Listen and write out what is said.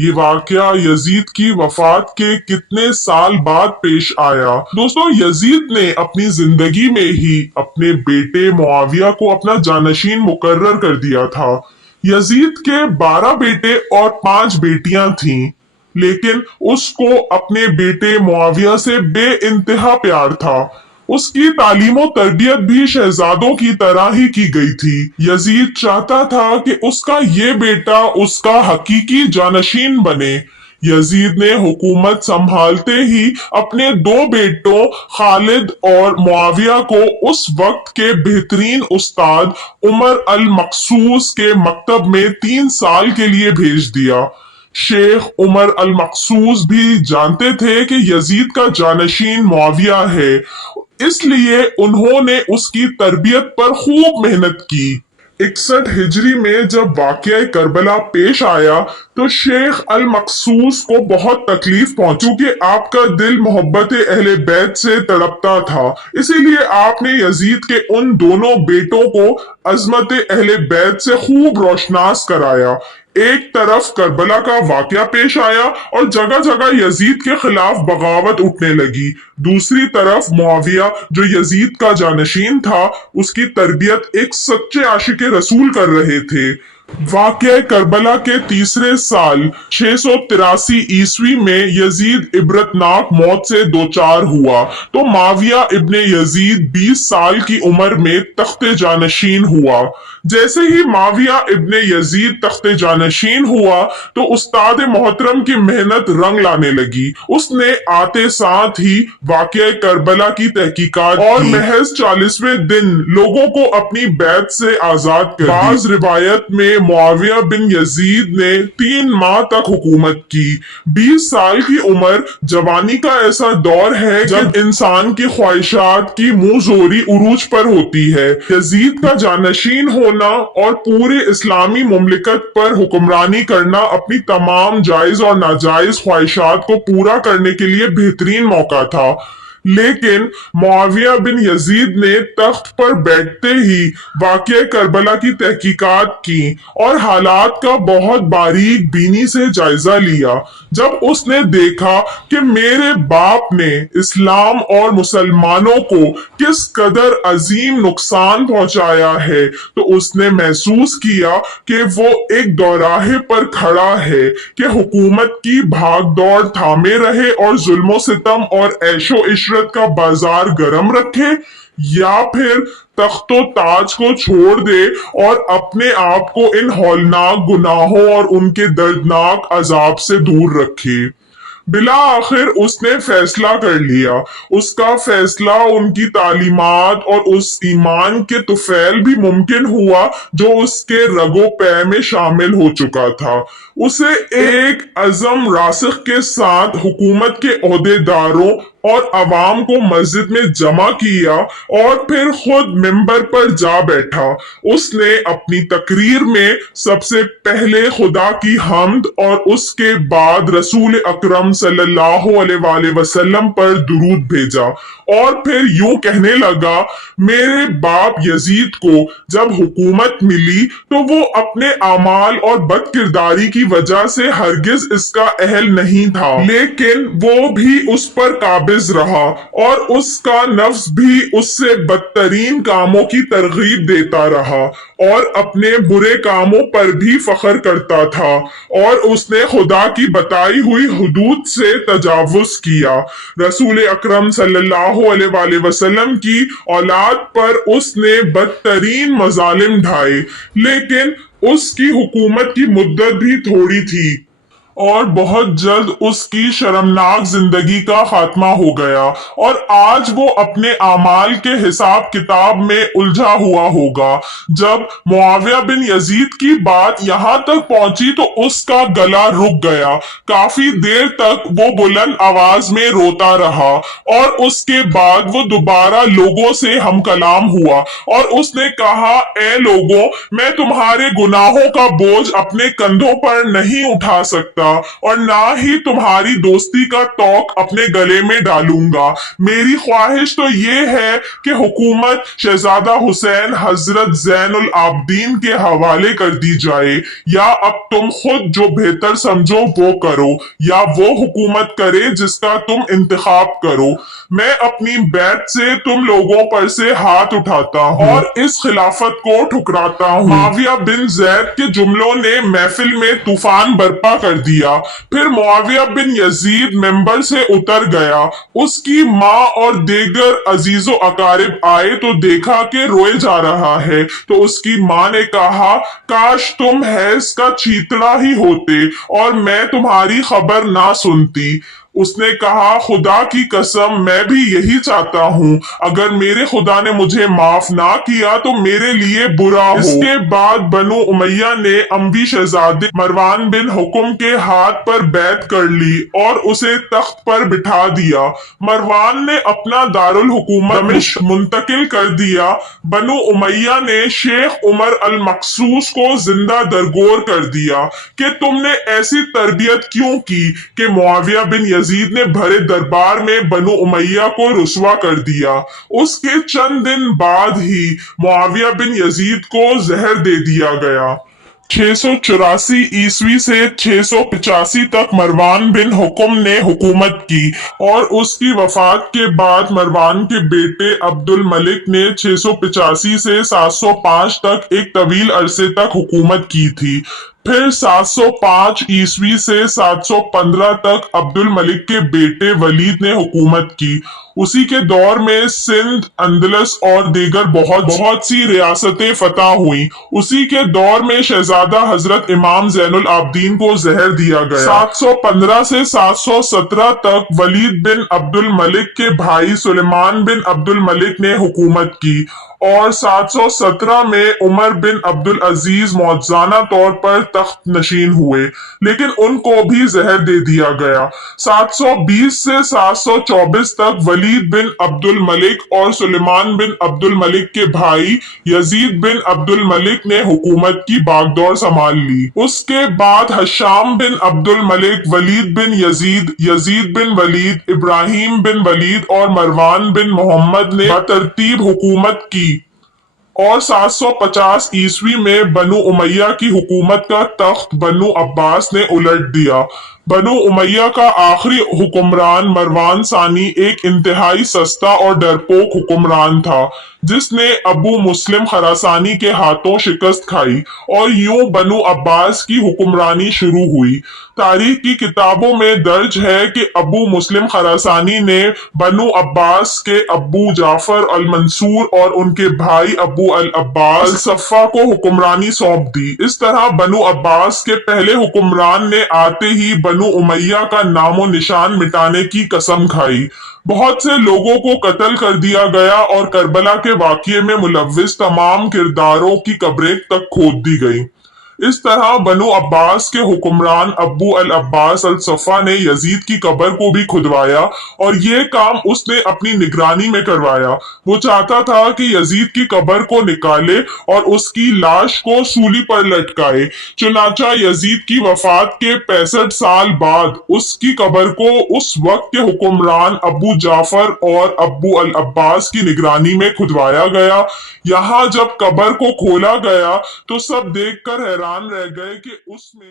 ये वाकया यजीद की वफात के कितने साल बाद पेश आया। दोस्तों, यजीद ने अपनी जिंदगी में ही अपने बेटे मुआविया को अपना जानशीन मुकर्रर कर दिया था। यजीद के 12 बेटे और 5 बेटियां थीं, लेकिन उसको अपने बेटे मुआविया से बेइंतहा प्यार था। उसकी तालीम तरबियत भी शहजादों की तरह ही की गई थी। यजीद चाहता था कि उसका ये बेटा उसका हकीकी जानशीन बने। यजीद ने हुकूमत संभालते ही अपने 2 बेटों खालिद और मुआविया को उस वक्त के बेहतरीन उस्ताद उमर अल मखसूस के मकतब में 3 साल के लिए भेज दिया। शेख उमर अल मखसूस भी जानते थे कि यजीद का जानशीन मुआविया है, इसलिए उन्होंने उसकी तरबियत पर खूब मेहनत की। 61 हिजरी में जब वाकया करबला पेश आया तो शेख अल मखसूस को बहुत तकलीफ पहुंची, क्योंकि आपका दिल मोहब्बत अहले बैत से तड़पता था। इसीलिए आपने यजीद के उन दोनों बेटों को अजमत अहले बैत से खूब रोशनास कराया। एक तरफ करबला का वाकया पेश आया और जगह जगह यजीद के खिलाफ बगावत उठने लगी। दूसरी तरफ मुआविया, जो यजीद का जानशीन था, उसकी तरबियत एक सच्चे आशिक रसूल कर रहे थे। वाकया करबला के तीसरे साल 683 ईस्वी में यजीद इबरतनाक मौत से दोचार हुआ तो मुआविया इब्ने यजीद 20 साल की उम्र में तख्ते जानशीन हुआ। जैसे ही मुआविया इब्ने यजीद तख्ते जानशीन हुआ तो उस्ताद मोहतरम की मेहनत रंग लाने लगी। उसने आते साथ ही वाकया करबला की तहकीकात और महज 40वें दिन लोगों को अपनी बैत से आजाद कर दी। बाज़ रिवायत में मुआविया बिन यजीद ने 3 माह तक हुकूमत की। 20 साल की उम्र जवानी का ऐसा दौर है जब इंसान की ख्वाहिशात की मुंह जोरी उरूज पर होती है। यजीद का जानशीन होना और पूरे इस्लामी मुमलिकत पर हुक्मरानी करना अपनी तमाम जायज और नाजायज ख्वाहिशात को पूरा करने के लिए बेहतरीन मौका था। लेकिन मुआविया बिन यजीद ने तख्त पर बैठते ही वाकया करबला की तहकीकात की और हालात का बहुत बारीक बीनी से जायजा लिया। जब उसने देखा कि मेरे बाप ने इस्लाम और मुसलमानों को किस कदर अजीम नुकसान पहुंचाया है, तो उसने महसूस किया कि वो एक दौराहे पर खड़ा है कि हुकूमत की भाग दौड़ थामे रहे और जुल्मो सितम और ऐशो इशरत का बाजार गर्म रखे, या फिर तख्तो ताज को छोड़ दे और अपने आप को इन हौलनाक गुनाहों और उनके दर्दनाक अजाब से दूर रखे। बिला आखिर उसने फैसला कर लिया। उसका फैसला उनकी तालीमात और उस ईमान के तुफैल भी मुमकिन हुआ जो उसके रगो पै में शामिल हो चुका था। उसे एक अज़म रासिख के साथ हुकूमत के ओहदेदारों और अवाम को मस्जिद में जमा किया और फिर खुद मिंबर पर जा बैठा। उसने अपनी तकरीर में सबसे पहले खुदा की हम्द और उसके बाद रसूल अकरम सल्लल्लाहु अलैहि वसल्लम पर दुरूद भेजा और फिर यूं कहने लगा, मेरे बाप यजीद को जब हुकूमत मिली तो वो अपने अमाल और बदकिरदारी की वजह से हरगिज इसका अहल नहीं था, लेकिन वो भी उस पर काबिज रहा और उसका नफ्स भी उससे बदतरीन कामों की तरगीब देता रहा और अपने बुरे कामों पर भी फख्र करता था और उसने खुदा की बताई हुई हुदूद से तजावुज किया। रसूल अकरम सल्लल्लाहु अलैहि वसल्लम की औलाद पर उसने बदतरीन मजालिम ढाए, लेकिन उसकी हुकूमत की मुद्दत भी थोड़ी थी और बहुत जल्द उसकी शर्मनाक जिंदगी का खात्मा हो गया और आज वो अपने आमाल के हिसाब किताब में उलझा हुआ होगा। जब मुआविया बिन यजीद की बात यहाँ तक पहुंची तो उसका गला रुक गया। काफी देर तक वो बुलंद आवाज में रोता रहा और उसके बाद वो दोबारा लोगों से हम कलाम हुआ और उसने कहा, ए लोगों, मैं तुम्हारे गुनाहों का बोझ अपने कंधों पर नहीं उठा सकता। करूंगा और ना ही तुम्हारी दोस्ती का तौक अपने गले में डालूंगा। मेरी ख्वाहिश तो ये है कि हुकूमत शहजादा हुसैन हजरत ज़ैनुल आबदीन के हवाले कर दी जाए, या अब तुम खुद जो बेहतर समझो वो करो, या वो हुकूमत करे जिसका तुम इंतखाब करो। मैं अपनी बैत से तुम लोगों पर से हाथ उठाता हूँ और इस खिलाफत को ठुकराता हूँ। मुआविया बिन जैद के जुमलों ने महफिल में तूफान बर्पा कर दिया। फिर मुआविया बिन यजीद मेंबर से उतर गया। उसकी माँ और देगर अजीजो अकारिब आए तो देखा कि रोए जा रहा है, तो उसकी माँ ने कहा, काश तुम हैज का चीतड़ा ही होते और मैं तुम्हारी खबर ना सुनती। उसने कहा, खुदा की कसम मैं भी यही चाहता हूँ, अगर मेरे खुदा ने मुझे माफ ना किया तो मेरे लिए बुरा हो। इसके बाद बनु उमैया ने अम्बी शहजादे मरवान बिन हुक्म के हाथ पर बैत कर ली और उसे तख्त पर बिठा दिया। मरवान ने अपना दारुल हुकूमत दमिश्क मुंतकिल कर दिया। बनु उमैया ने शेख उमर अल मखसूस को जिंदा दरगोर कर दिया कि तुमने ऐसी तरबियत क्यों की कि मुआविया बिन यजीद ने भरे दरबार में बनु उमैया को रुसवा कर दिया। उसके चंद दिन बाद ही मुआविया बिन यजीद को जहर दे दिया गया। 684 ईस्वी से 685 तक मरवान बिन हुक्म ने हुकूमत की और उसकी वफात के बाद मरवान के बेटे अब्दुल मलिक ने 685 से 705 तक एक तवील अरसे तक हुकूमत की थी। फिर 705 ईस्वी से 715 तक अब्दुल मलिक के बेटे वलीद ने हुकूमत की। उसी के दौर में सिंध, अंदलस और दीगर बहुत सी रियासतें फतह हुई। उसी के दौर में शहजादा हजरत इमाम ज़ैनुल आबदीन को जहर दिया गया। 715 से 717 तक वलीद बिन अब्दुल मलिक के भाई सुलेमान बिन अब्दुल मलिक ने हुकूमत की और 717 में उमर बिन अब्दुल अजीज मौजूदाना तौर पर तख्त नशीन हुए, लेकिन उनको भी जहर दे दिया गया। 720 से 724 तक वलीद बिन अब्दुल मलिक और सुलेमान बिन अब्दुल मलिक के भाई यजीद बिन अब्दुल मलिक ने हुकूमत की बागडोर संभाल ली। उसके बाद हशाम बिन अब्दुल मलिक, वलीद बिन यजीद, यजीद बिन वलीद, इब्राहिम बिन वलीद और मरवान बिन मोहम्मद ने बतरतीब हुकूमत की और 750 ईस्वी में बनु उमैया की हुकूमत का तख्त बनु अब्बास ने उलट दिया। बनु उमैया का आखिरी हुक्मरान मरवान सानी एक इंतहाई सस्ता और डरपोक हुक्मरान था, जिसने अबू मुस्लिम खरासानी के हाथों शिकस्त खाई और यूं बनु अब्बास की हुक्मरानी शुरू हुई। तारीख की किताबों में दर्ज है कि अबू मुस्लिम खरासानी ने बनु अब्बास के अबू जाफर अल मंसूर और उनके भाई अबू अल अब्बास अल सफ़ा को हुक्मरानी सौंप दी। इस तरह बनु अब्बास के पहले हुक्मरान ने आते ही बनु उमैया का नामो निशान मिटाने की कसम खाई। बहुत से लोगों को कत्ल कर दिया गया और करबला के वाक़ये में मुलव्विस तमाम किरदारों की कब्रें तक खोद दी गई। इस तरह बनु अब्बास के हुक्मरान अबू अल अब्बास अल सफ़ा ने यजीद की कब्र को भी खुदवाया और ये काम उसने अपनी निगरानी में करवाया। वो चाहता था कि यजीद की कब्र को निकाले और उसकी लाश को सूली पर लटकाए। चुनाचा यजीद की वफात के 65 साल बाद उसकी कब्र को उस वक्त के हुक्मरान अबू जाफर और अबू अल अब्बास की निगरानी में खुदवाया गया। यहाँ जब कब्र को खोला गया तो सब देखकर हैरान रह गए कि उसमें